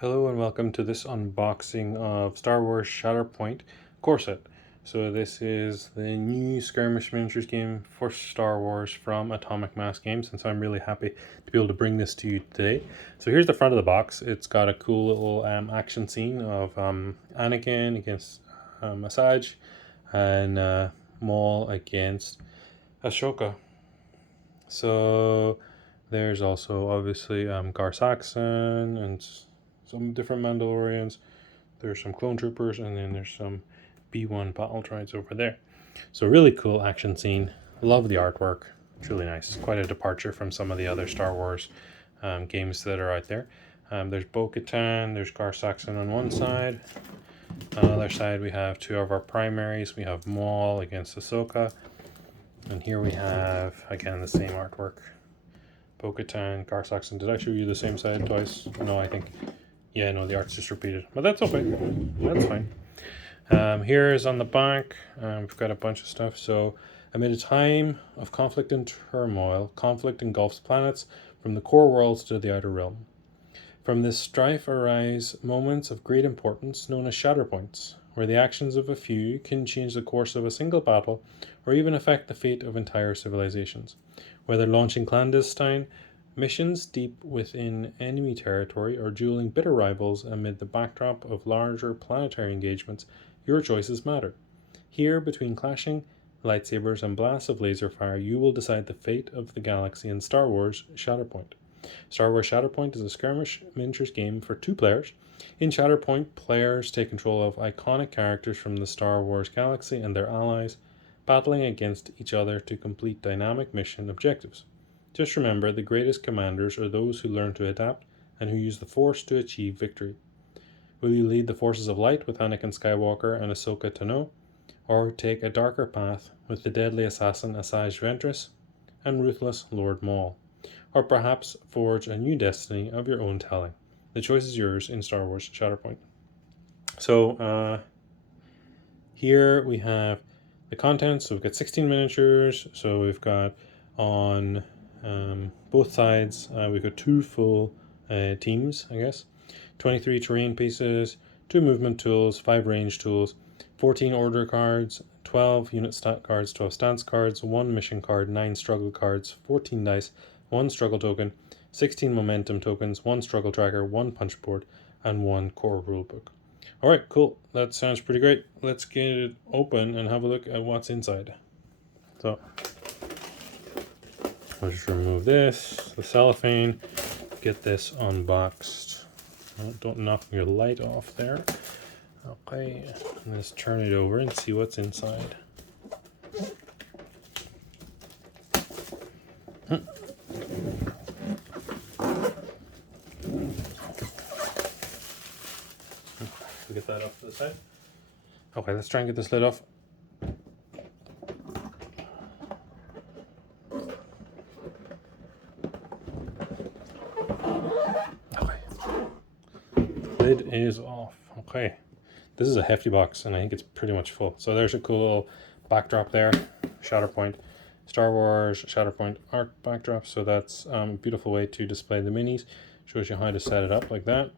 Hello and welcome to this unboxing of Star Wars Shatterpoint core set. So this is the new skirmish miniatures game for Star Wars from Atomic Mass Games, and so I'm really happy to be able to bring this to you today. So here's the front of the box. It's got a cool little action scene of Anakin against Asajj and Maul against Ashoka. So there's also obviously Gar Saxon and some different Mandalorians. There's some clone troopers, and then there's some B1 battle droids over there. So really cool action scene. Love the artwork. It's really nice. Quite a departure from some of the other Star Wars games that are out there. There's Bo-Katan, there's Gar Saxon on one side. On the other side, we have two of our primaries. We have Maul against Ahsoka. And here we have, again, the same artwork. Bo-Katan, Gar Saxon. Did I show you the same side twice? No, I think. Yeah, no, the art's just repeated. But that's okay. That's fine. Here is on the back. We've got a bunch of stuff. So, amid a time of conflict and turmoil, conflict engulfs planets from the core worlds to the outer realm. From this strife arise moments of great importance known as Shatterpoints, where the actions of a few can change the course of a single battle or even affect the fate of entire civilizations. Whether launching clandestine missions deep within enemy territory or dueling bitter rivals amid the backdrop of larger planetary engagements, your choices matter. Here, between clashing lightsabers and blasts of laser fire, you will decide the fate of the galaxy in Star Wars Shatterpoint. Star Wars Shatterpoint is a skirmish miniatures game for 2 players. In Shatterpoint, players take control of iconic characters from the Star Wars galaxy and their allies, battling against each other to complete dynamic mission objectives. Just remember, the greatest commanders are those who learn to adapt and who use the Force to achieve victory. Will you lead the forces of light with Anakin Skywalker and Ahsoka Tano, or take a darker path with the deadly assassin Asajj Ventress and ruthless Lord Maul? Or perhaps forge a new destiny of your own telling? The choice is yours in Star Wars Shatterpoint. So here we have the contents. So we've got 16 miniatures. So we've got on both sides, we've got 2 full teams, I guess. 23 terrain pieces, 2 movement tools, 5 range tools, 14 order cards, 12 unit stat cards, 12 stance cards, 1 mission card, 9 struggle cards, 14 dice, 1 struggle token, 16 momentum tokens, 1 struggle tracker, 1 punch board, and 1 core rulebook. Alright, cool. That sounds pretty great. Let's get it open and have a look at what's inside. So, I'll just remove this, the cellophane, get this unboxed. Oh, don't knock your light off there. Okay, let's turn it over and see what's inside. Get that off to the side. Okay, let's try and get this lid off. Okay. Lid is off. Okay. This is a hefty box, and I think it's pretty much full. So there's a cool little backdrop there. Shatterpoint. Star Wars Shatterpoint art backdrop. So that's a beautiful way to display the minis. Shows you how to set it up like that.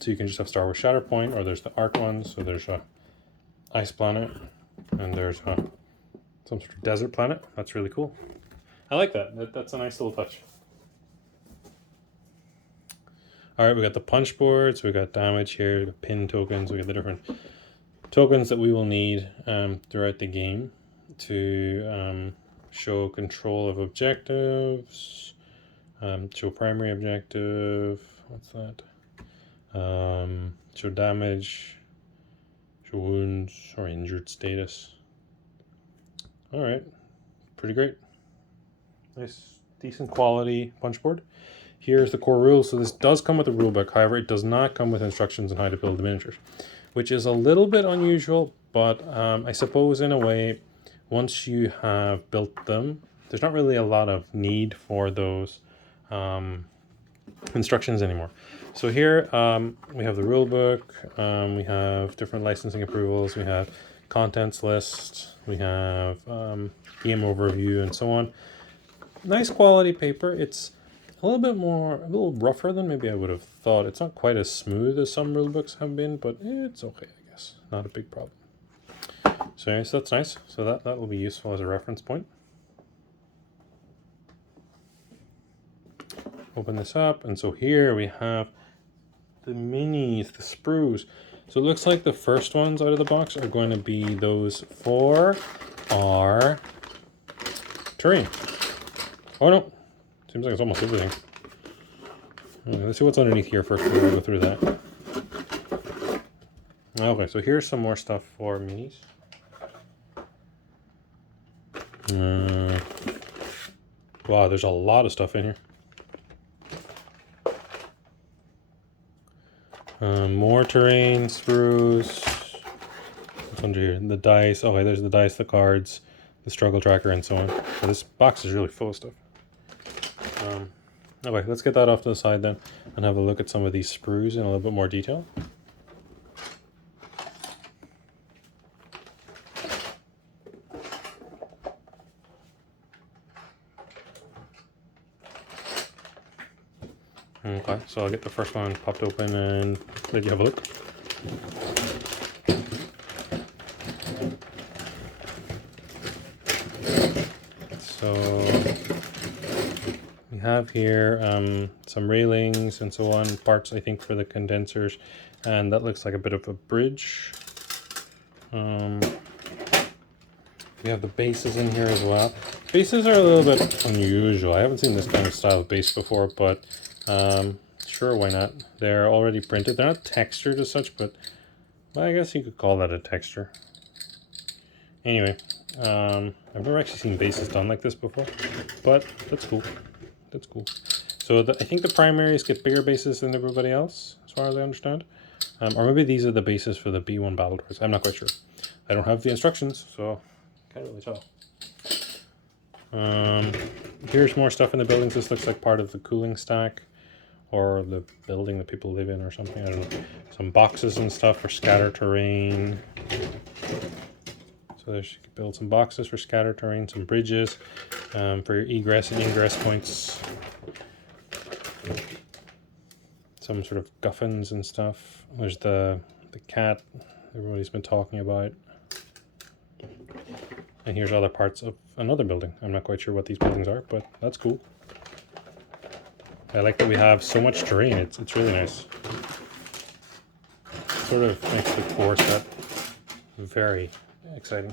So you can just have Star Wars Shatterpoint, or there's the art one. So there's a ice planet, and there's some sort of desert planet. That's really cool. I like that. That's a nice little touch. All right, we got the punch boards. We got damage here. We got pin tokens. We got the different tokens that we will need throughout the game to show control of objectives, show primary objective. What's that? Show damage, show wounds or injured status. All right, pretty great. Nice, decent quality punch board. Here's the core rules. So this does come with a rule book. However, it does not come with instructions on how to build the miniatures, which is a little bit unusual, but I suppose in a way, once you have built them, there's not really a lot of need for those instructions anymore. So here we have the rule book, we have different licensing approvals, we have contents list, we have game overview, and so on. Nice quality paper. It's a little bit more, a little rougher than maybe I would have thought. It's not quite as smooth as some rulebooks have been, but it's okay, I guess. Not a big problem. So yes, that's nice. So that will be useful as a reference point. Open this up, and so here we have the minis, the sprues. So it looks like the first ones out of the box are going to be those for our terrain. Oh no, seems like it's almost everything. Okay, let's see what's underneath here first before we go through that. Okay, so here's some more stuff for minis. Wow, there's a lot of stuff in here. More terrain, sprues. What's under here? The dice. Okay, there's the dice, the cards, the struggle tracker, and so on. So this box is really full of stuff. Okay, let's get that off to the side then and have a look at some of these sprues in a little bit more detail. Okay, so I'll get the first one popped open and let you have a look. So we have here some railings and so on, parts I think for the condensers, and that looks like a bit of a bridge. We have the bases in here as well. Bases are a little bit unusual. I haven't seen this kind of style of base before, but sure, why not? They're already printed. They're not textured as such, but well, I guess you could call that a texture. Anyway, I've never actually seen bases done like this before, but that's cool. That's cool. So I think the primaries get bigger bases than everybody else, as far as I understand. Or maybe these are the bases for the B1 battle droids. I'm not quite sure. I don't have the instructions, so can't really tell. Here's more stuff in the buildings. This looks like part of the cooling stack or the building that people live in or something. I don't know. Some boxes and stuff for scatter terrain. So you could build some boxes for scatter terrain, some bridges for your egress and ingress points. Some sort of guffins and stuff. There's the cat everybody's been talking about. And here's other parts of another building. I'm not quite sure what these buildings are, but that's cool. I like that we have so much terrain. It's really nice. Sort of makes the core set very exciting.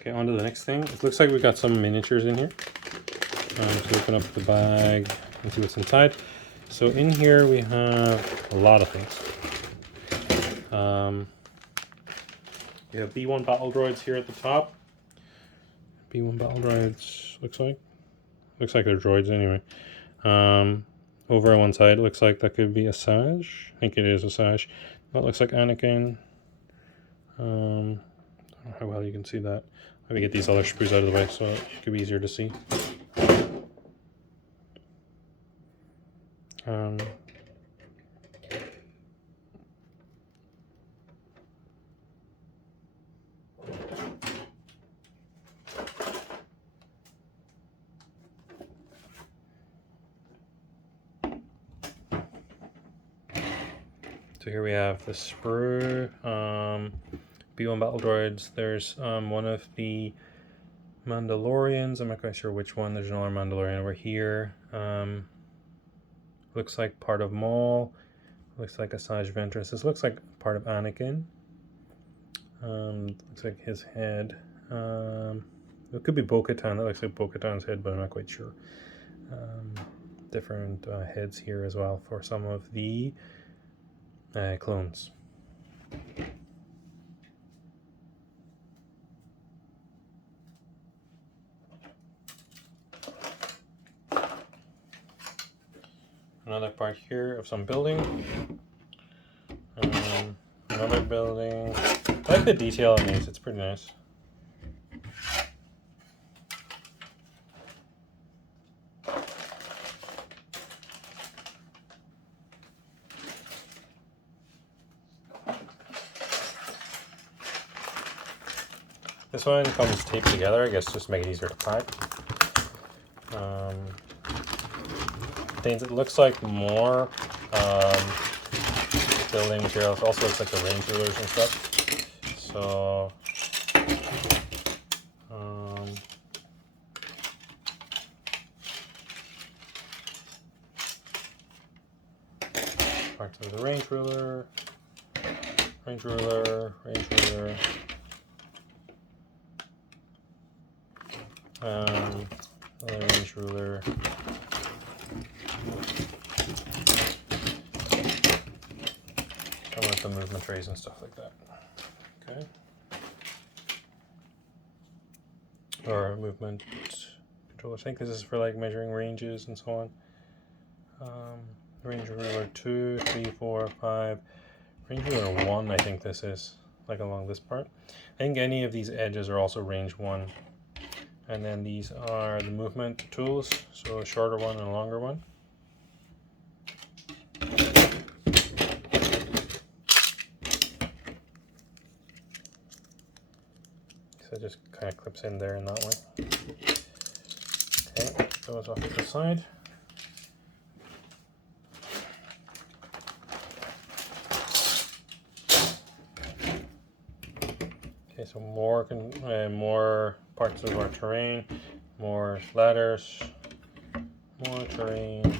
Okay, on to the next thing. It looks like we got some miniatures in here. Let's open up the bag and see what's inside. So in here we have a lot of things. We have B1 battle droids here at the top. B1 battle droids looks like they're droids anyway. Over on one side it looks like that could be a Saj. I think it is a Saj. That looks like Anakin. I don't know how well you can see that. Let me get these other sprues out of the way so it could be easier to see. So here we have the sprue, B1 battle droids. There's one of the Mandalorians. I'm not quite sure which one. There's another Mandalorian over here. Looks like part of Maul. Looks like a Saj Ventress. This looks like part of Anakin. Looks like his head. It could be Bo-Katan. That looks like Bo-Katan's head, but I'm not quite sure. Different heads here as well for some of the clones. Another part here of some building. Another building. I like the detail on these, it's pretty nice. This one comes taped together, I guess, just to make it easier to pack. Things, it looks like more building materials. Also looks like the range rulers and stuff. So parts of the range ruler, range ruler, range ruler. Another range ruler. Some with the movement trays and stuff like that. Okay. Or movement control. I think this is for like measuring ranges and so on. Range ruler 2, 3, 4, 5. Range ruler 1, I think this is, like along this part. I think any of these edges are also range 1. And then these are the movement tools, so a shorter one and a longer one. So it just kind of clips in there in that way. Okay, those off to the side. Okay, so more parts of our terrain, more ladders, more terrain,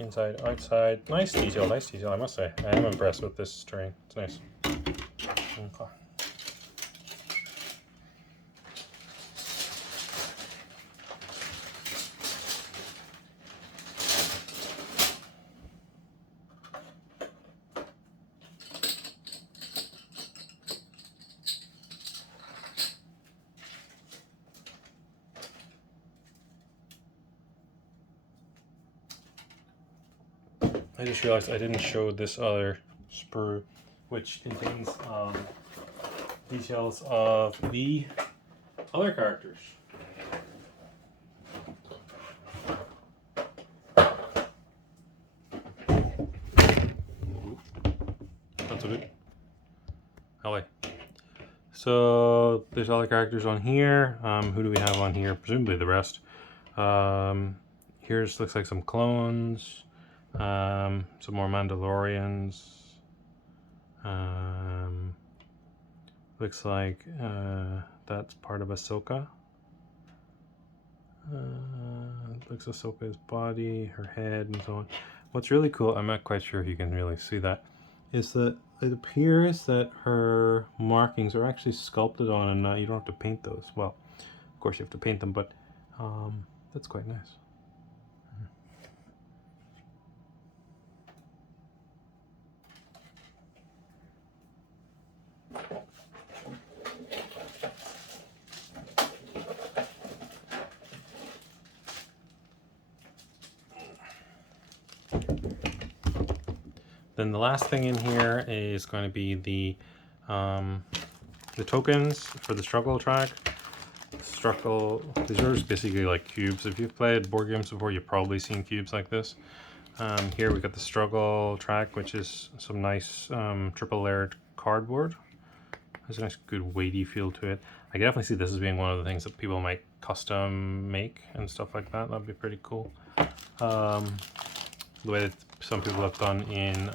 inside, outside. Nice detail, I must say. I am impressed with this terrain. It's nice. Okay. I just realized I didn't show this other sprue, which contains details of the other characters. That's a bit. LA. So there's other characters on here. Who do we have on here? Presumably the rest. Here's looks like some clones. Some more Mandalorians. Looks like that's part of Ahsoka. Looks Ahsoka's body, her head, and so on. What's really cool, I'm not quite sure if you can really see that, is that it appears that her markings are actually sculpted on, and not, you don't have to paint those. Well, of course you have to paint them, but that's quite nice. Then the last thing in here is going to be the tokens for the struggle track. Struggle, these are just basically like cubes. If you've played board games before, you've probably seen cubes like this. Here we got the struggle track, which is some nice triple layered cardboard. There's a nice good weighty feel to it. I can definitely see this as being one of the things that people might custom make and stuff like that. That'd be pretty cool. The way that some people have done in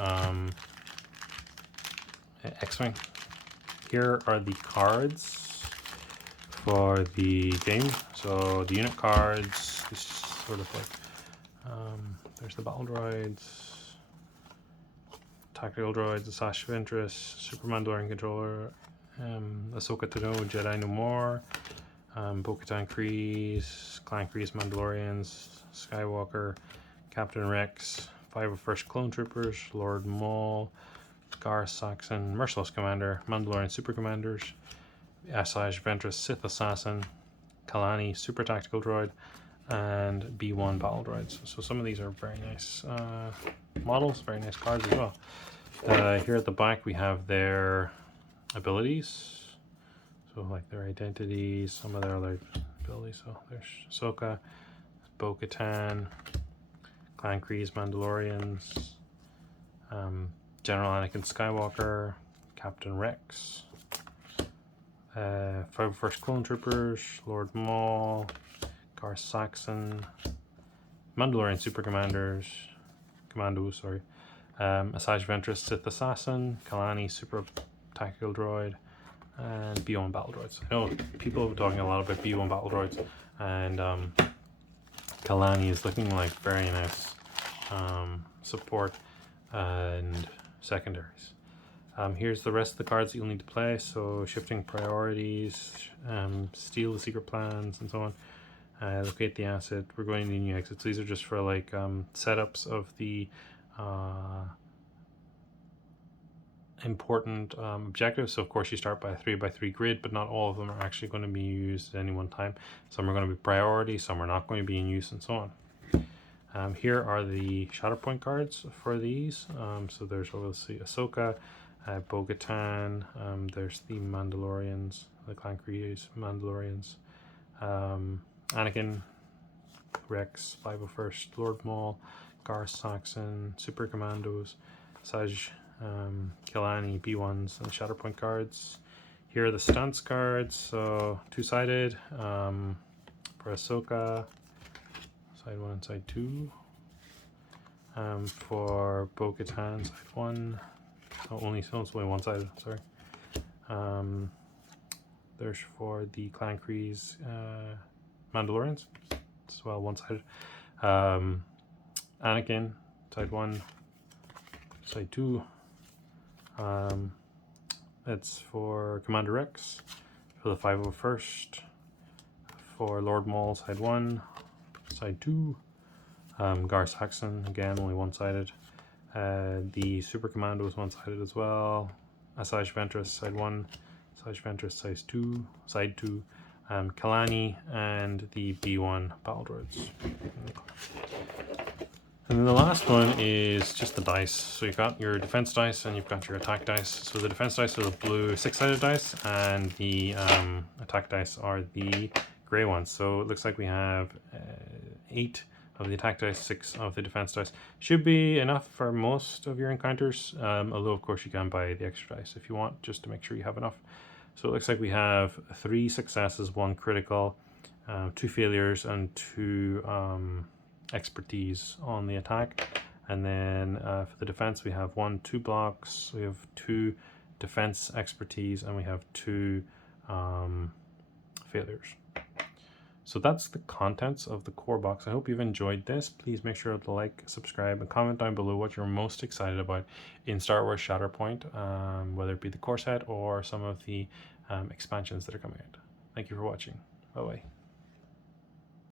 X-Wing. Here are the cards for the game. So the unit cards, this sort of like, there's the battle droids, tactical droids, the Sash of Interest, Super Mandalorian Controller, Ahsoka Tano, Jedi No More, Bo-Katan Kryze, Clan Kryze Mandalorians, Skywalker, Captain Rex, 5 of First Clone Troopers, Lord Maul, Gar Saxon, Merciless Commander, Mandalorian Super Commanders, Asajj Ventress Sith Assassin, Kalani Super Tactical Droid, and B1 Battle Droids. So some of these are very nice models, very nice cards as well. Here at the back we have their abilities, so like their identities, some of their other abilities. So there's Ahsoka, Bo-Katan, Clan Kryze Mandalorians, General Anakin Skywalker, Captain Rex, Five First Clone Troopers, Lord Maul, Gar Saxon, Mandalorian Super Commandos, sorry, Asajj Ventress Sith Assassin, Kalani Super Tactical Droid, and B1 Battle Droids. I know people have been talking a lot about B1 Battle Droids, and Kalani is looking like very nice support and secondaries. Here's the rest of the cards that you'll need to play. So shifting priorities, steal the secret plans, and so on. Locate the asset. We're going to the new exits. These are just for like setups of the important objectives. So of course you start by a 3x3 grid, but not all of them are actually going to be used at any one time. Some are going to be priority, some are not going to be in use, and so on. Here are the Shatterpoint cards for these. So there's obviously Ahsoka, Bo-Katan, there's the Mandalorians, the Clan Creators Mandalorians, Anakin, Rex, 501st, Lord Maul, Gar Saxon, Super Commandos, Asajj, Kalani, B1s, and Shatterpoint cards. Here are the stance cards, so two-sided for Ahsoka, side 1 and side 2. For Bo-Katan, side 1. Oh, it's only one-sided, sorry. There's for the Clan Crees Mandalorians as well, one-sided. Anakin, side 1, side 2. It's for Commander Rex, for the 501st, for Lord Maul, side 1, side 2. Gar Saxon, again, only one-sided. The Super Commando is one-sided as well. Asajj Ventress, side 1. Asajj Ventress, side 2. Kalani, and the B1 Battle Droids. And then the last one is just the dice. So you've got your defense dice and you've got your attack dice. So the defense dice are the blue 6-sided dice, and the attack dice are the gray ones. So it looks like we have 8 of the attack dice, 6 of the defense dice. Should be enough for most of your encounters, although of course you can buy the extra dice if you want, just to make sure you have enough. So it looks like we have 3 successes, 1 critical, 2 failures, and 2 expertise on the attack. And then for the defense we have 2 blocks, we have 2 defense expertise, and we have 2 failures. So that's the contents of the core box. I hope you've enjoyed this. Please make sure to like, subscribe, and comment down below what you're most excited about in Star Wars Shatterpoint, whether it be the core set or some of the expansions that are coming out. Thank you for watching. Bye-bye.